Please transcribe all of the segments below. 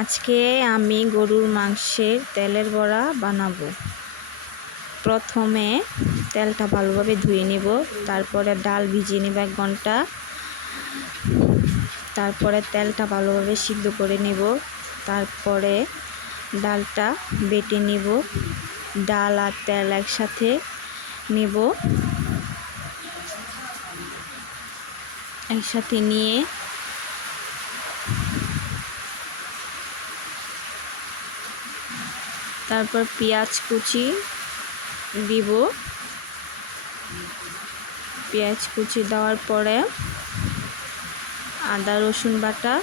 আজকে আমি গরুর মাংসের তেলের বড়া বানাবো। প্রথমে তেলটা ভালোভাবে ধুয়ে নেব, তারপরে ডাল ভিজিয়ে নেব 1 ঘন্টা, তারপরে তেলটা ভালোভাবে সিদ্ধ করে নেব, তারপরে ডালটা বেটে নেব। ডাল আর তেল একসাথে নেব, একসাথে নিয়ে তারপর পেঁয়াজ কুচি দিব। পেঁয়াজ কুচি দেওয়ার পরে আদা রসুন বাটা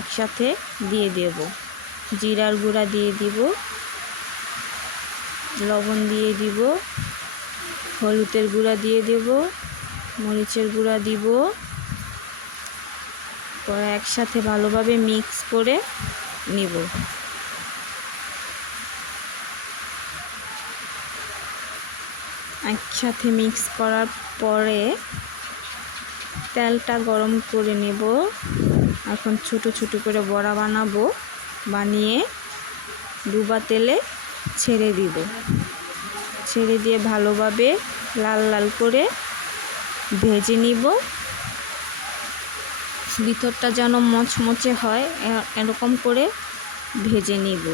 একসাথে দিয়ে দেব, জিরার গুঁড়া দিয়ে দিব, লবণ দিয়ে দিব, হলুদের গুঁড়া দিয়ে দেব, মরিচের গুঁড়া দিব। পরে একসাথে ভালোভাবে মিক্স করে নিব। একসাথে মিক্স করার পরে তেলটা গরম করে নেব। এখন ছোট ছোট করে বড়া বানাবো, বানিয়ে ডুবা তেলে ছেড়ে দিব। ছেড়ে দিয়ে ভালোভাবে লাল লাল করে ভেজে নিব। ভিতরটা যেন মচমচে হয় এরকম করে ভেজে নিব।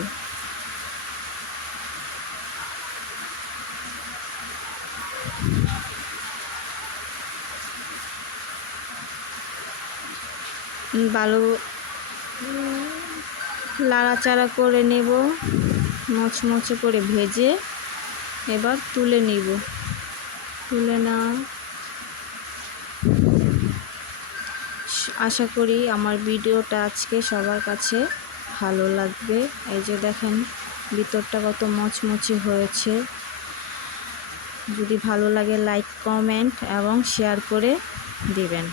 ভালো লাড়াচাড়া করে নেব, মচমচে করে ভেজে এবার তুলে নিব। তুলে না, আশা করি আমার ভিডিওটা আজকে সবার কাছে ভালো লাগবে। এই যে দেখেন ভিতরটা কত মচমচে হয়েছে। যদি ভালো লাগে লাইক, কমেন্ট এবং শেয়ার করে দিবেন।